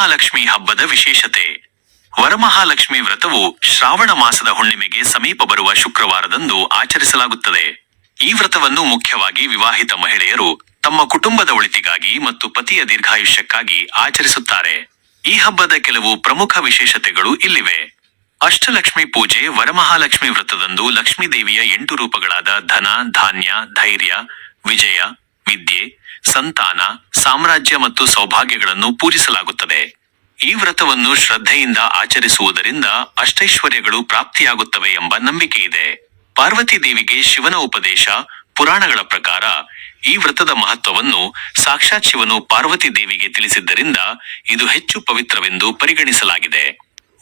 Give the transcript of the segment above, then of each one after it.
ವರಮಹಾಲಕ್ಷ್ಮಿ ಹಬ್ಬದ ವಿಶೇಷತೆ. ವರಮಹಾಲಕ್ಷ್ಮಿ ವ್ರತವು ಶ್ರಾವಣ ಮಾಸದ ಹುಣ್ಣಿಮೆಗೆ ಸಮೀಪ ಬರುವ ಶುಕ್ರವಾರದಂದು ಆಚರಿಸಲಾಗುತ್ತದೆ. ಈ ವ್ರತವನ್ನು ಮುಖ್ಯವಾಗಿ ವಿವಾಹಿತ ಮಹಿಳೆಯರು ತಮ್ಮ ಕುಟುಂಬದ ಒಳಿತಿಗಾಗಿ ಮತ್ತು ಪತಿಯ ದೀರ್ಘಾಯುಷ್ಯಕ್ಕಾಗಿ ಆಚರಿಸುತ್ತಾರೆ. ಈ ಹಬ್ಬದ ಕೆಲವು ಪ್ರಮುಖ ವಿಶೇಷತೆಗಳು ಇಲ್ಲಿವೆ. ಅಷ್ಟಲಕ್ಷ್ಮಿ ಪೂಜೆ. ವರಮಹಾಲಕ್ಷ್ಮಿ ವ್ರತದಂದು ಲಕ್ಷ್ಮೀದೇವಿಯ 8 ರೂಪಗಳಾದ ಧನ, ಧಾನ್ಯ, ಧೈರ್ಯ, ವಿಜಯ, ವಿದ್ಯೆ, ಸಂತಾನ, ಸಾಮ್ರಾಜ್ಯ ಮತ್ತು ಸೌಭಾಗ್ಯಗಳನ್ನು ಪೂಜಿಸಲಾಗುತ್ತದೆ. ಈ ವ್ರತವನ್ನು ಶ್ರದ್ಧೆಯಿಂದ ಆಚರಿಸುವುದರಿಂದ ಅಷ್ಟೈಶ್ವರ್ಯಗಳು ಪ್ರಾಪ್ತಿಯಾಗುತ್ತವೆ ಎಂಬ ನಂಬಿಕೆಯಿದೆ. ಪಾರ್ವತಿ ದೇವಿಗೆ ಶಿವನ ಉಪದೇಶ. ಪುರಾಣಗಳ ಪ್ರಕಾರ ಈ ವ್ರತದ ಮಹತ್ವವನ್ನು ಸಾಕ್ಷಾತ್ ಶಿವನು ಪಾರ್ವತಿ ದೇವಿಗೆ ತಿಳಿಸಿದ್ದರಿಂದ ಇದು ಹೆಚ್ಚು ಪವಿತ್ರವೆಂದು ಪರಿಗಣಿಸಲಾಗಿದೆ.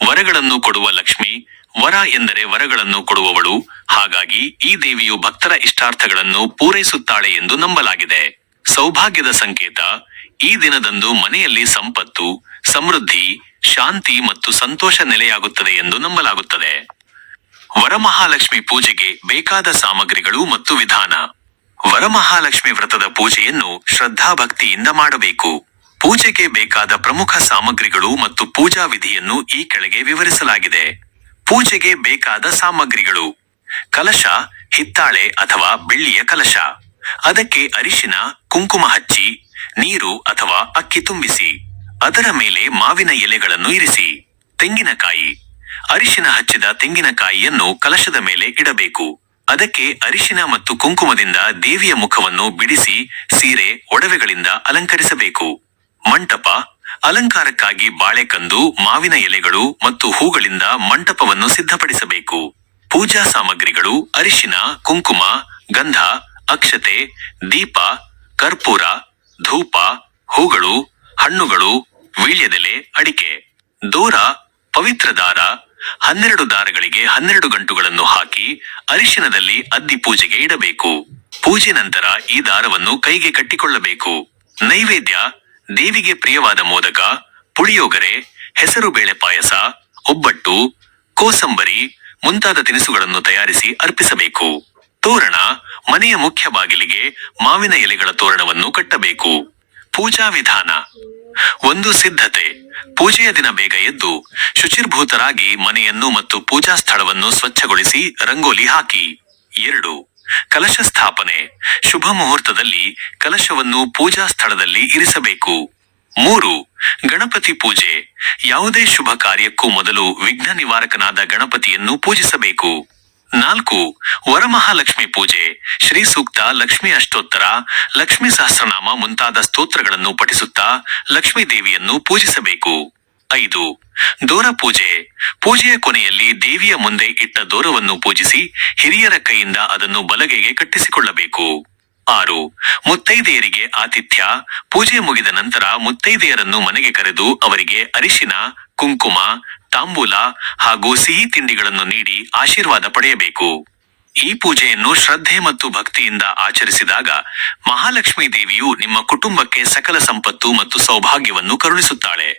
ವರಗಳನ್ನು ಕೊಡುವ ಲಕ್ಷ್ಮಿ. ವರ ಎಂದರೆ ವರಗಳನ್ನು ಕೊಡುವವಳು. ಹಾಗಾಗಿ ಈ ದೇವಿಯು ಭಕ್ತರ ಇಷ್ಟಾರ್ಥಗಳನ್ನು ಪೂರೈಸುತ್ತಾಳೆ ಎಂದು ನಂಬಲಾಗಿದೆ. ಸೌಭಾಗ್ಯದ ಸಂಕೇತ. ಈ ದಿನದಂದು ಮನೆಯಲ್ಲಿ ಸಂಪತ್ತು, ಸಮೃದ್ಧಿ, ಶಾಂತಿ ಮತ್ತು ಸಂತೋಷ ನೆಲೆಯಾಗುತ್ತದೆ ಎಂದು ನಂಬಲಾಗುತ್ತದೆ. ವರಮಹಾಲಕ್ಷ್ಮಿ ಪೂಜೆಗೆ ಬೇಕಾದ ಸಾಮಗ್ರಿಗಳು ಮತ್ತು ವಿಧಾನ. ವರಮಹಾಲಕ್ಷ್ಮಿ ವ್ರತದ ಪೂಜೆಯನ್ನು ಶ್ರದ್ಧಾಭಕ್ತಿಯಿಂದ ಮಾಡಬೇಕು. ಪೂಜೆಗೆ ಬೇಕಾದ ಪ್ರಮುಖ ಸಾಮಗ್ರಿಗಳು ಮತ್ತು ಪೂಜಾ ವಿಧಿಯನ್ನು ಈ ಕೆಳಗೆ ವಿವರಿಸಲಾಗಿದೆ. ಪೂಜೆಗೆ ಬೇಕಾದ ಸಾಮಗ್ರಿಗಳು: ಕಲಶ, ಹಿತ್ತಾಳೆ ಅಥವಾ ಬೆಳ್ಳಿಯ ಕಲಶ. ಅದಕ್ಕೆ ಅರಿಶಿನ, ಕುಂಕುಮ ಹಚ್ಚಿ, ನೀರು ಅಥವಾ ಅಕ್ಕಿ ತುಂಬಿಸಿ, ಅದರ ಮೇಲೆ ಮಾವಿನ ಎಲೆಗಳನ್ನು ಇರಿಸಿ. ತೆಂಗಿನಕಾಯಿ. ಅರಿಶಿನ ಹಚ್ಚಿದ ತೆಂಗಿನಕಾಯಿಯನ್ನು ಕಲಶದ ಮೇಲೆ ಇಡಬೇಕು. ಅದಕ್ಕೆ ಅರಿಶಿನ ಮತ್ತು ಕುಂಕುಮದಿಂದ ದೇವಿಯ ಮುಖವನ್ನು ಬಿಡಿಸಿ ಸೀರೆ, ಒಡವೆಗಳಿಂದ ಅಲಂಕರಿಸಬೇಕು. ಮಂಟಪ. ಅಲಂಕಾರಕ್ಕಾಗಿ ಬಾಳೆಕಂದು, ಮಾವಿನ ಎಲೆಗಳು ಮತ್ತು ಹೂಗಳಿಂದ ಮಂಟಪವನ್ನು ಸಿದ್ಧಪಡಿಸಬೇಕು. ಪೂಜಾ ಸಾಮಗ್ರಿಗಳು: ಅರಿಶಿನ, ಕುಂಕುಮ, ಗಂಧ, ಅಕ್ಷತೆ, ದೀಪ, ಕರ್ಪೂರ, ಧೂಪ, ಹೂಗಳು, ಹಣ್ಣುಗಳು, ವೀಳ್ಯದೆಲೆ, ಅಡಿಕೆ. ದೋರ, ಪವಿತ್ರ ದಾರ. 12 ದಾರಗಳಿಗೆ 12 ಗಂಟುಗಳನ್ನು ಹಾಕಿ ಅರಿಶಿನದಲ್ಲಿ ಅದ್ದಿ ಪೂಜೆಗೆ ಇಡಬೇಕು. ಪೂಜೆ ನಂತರ ಈ ದಾರವನ್ನು ಕೈಗೆ ಕಟ್ಟಿಕೊಳ್ಳಬೇಕು. ನೈವೇದ್ಯ: ದೇವಿಗೆ ಪ್ರಿಯವಾದ ಮೋದಕ, ಪುಳಿಯೋಗರೆ, ಹೆಸರು ಬೇಳೆ ಪಾಯಸ, ಒಬ್ಬಟ್ಟು, ಕೋಸಂಬರಿ ಮುಂತಾದ ತಿನಿಸುಗಳನ್ನು ತಯಾರಿಸಿ ಅರ್ಪಿಸಬೇಕು. ತೋರಣ: ಮನೆಯ ಮುಖ್ಯ ಬಾಗಿಲಿಗೆ ಮಾವಿನ ಎಲೆಗಳ ತೋರಣವನ್ನು ಕಟ್ಟಬೇಕು. ಪೂಜಾ ವಿಧಾನ. 1. ಸಿದ್ಧತೆ. ಪೂಜೆಯ ದಿನ ಬೇಗ ಎದ್ದು ಶುಚಿರ್ಭೂತರಾಗಿ ಮನೆಯನ್ನು ಮತ್ತು ಪೂಜಾ ಸ್ಥಳವನ್ನು ಸ್ವಚ್ಛಗೊಳಿಸಿ ರಂಗೋಲಿ ಹಾಕಿ. 2. ಕಲಶ ಸ್ಥಾಪನೆ. ಶುಭ ಮುಹೂರ್ತದಲ್ಲಿ ಕಲಶವನ್ನು ಪೂಜಾ ಸ್ಥಳದಲ್ಲಿ ಇರಿಸಬೇಕು. 3. ಗಣಪತಿ ಪೂಜೆ. ಯಾವುದೇ ಶುಭ ಕಾರ್ಯಕ್ಕೂ ಮೊದಲು ವಿಘ್ನ ನಿವಾರಕನಾದ ಗಣಪತಿಯನ್ನು ಪೂಜಿಸಬೇಕು. 4. ವರಮಹಾಲಕ್ಷ್ಮಿ ಪೂಜೆ. ಶ್ರೀ ಸೂಕ್ತ, ಲಕ್ಷ್ಮೀ ಅಷ್ಟೋತ್ತರ, ಲಕ್ಷ್ಮೀ ಸಹಸ್ರನಾಮ ಮುಂತಾದ ಸ್ತೋತ್ರಗಳನ್ನು ಪಠಿಸುತ್ತಾ ಲಕ್ಷ್ಮೀ ದೇವಿಯನ್ನು ಪೂಜಿಸಬೇಕು. 5. ದೋರ ಪೂಜೆ. ಪೂಜೆಯ ಕೊನೆಯಲ್ಲಿ ದೇವಿಯ ಮುಂದೆ ಇಟ್ಟ ದೋರವನ್ನು ಪೂಜಿಸಿ ಹಿರಿಯರ ಕೈಯಿಂದ ಅದನ್ನು ಬಲಗೈಗೆ ಕಟ್ಟಿಸಿಕೊಳ್ಳಬೇಕು. 6. ಮುತ್ತೈದೆಯರಿಗೆ ಆತಿಥ್ಯ. ಪೂಜೆ ಮುಗಿದ ನಂತರ ಮುತ್ತೈದೆಯರನ್ನು ಮನೆಗೆ ಕರೆದು ಅವರಿಗೆ ಅರಿಶಿನ, ಕುಂಕುಮ, ತಾಂಬೂಲ ಹಾಗೂ ಸಿಹಿ ತಿಂಡಿಗಳನ್ನು ನೀಡಿ ಆಶೀರ್ವಾದ ಪಡೆಯಬೇಕು. ಈ ಪೂಜೆಯನ್ನು ಶ್ರದ್ಧೆ ಮತ್ತು ಭಕ್ತಿಯಿಂದ ಆಚರಿಸಿದಾಗ ಮಹಾಲಕ್ಷ್ಮೀ ದೇವಿಯು ನಿಮ್ಮ ಕುಟುಂಬಕ್ಕೆ ಸಕಲ ಸಂಪತ್ತು ಮತ್ತು ಸೌಭಾಗ್ಯವನ್ನು ಕರುಣಿಸುತ್ತಾಳೆ.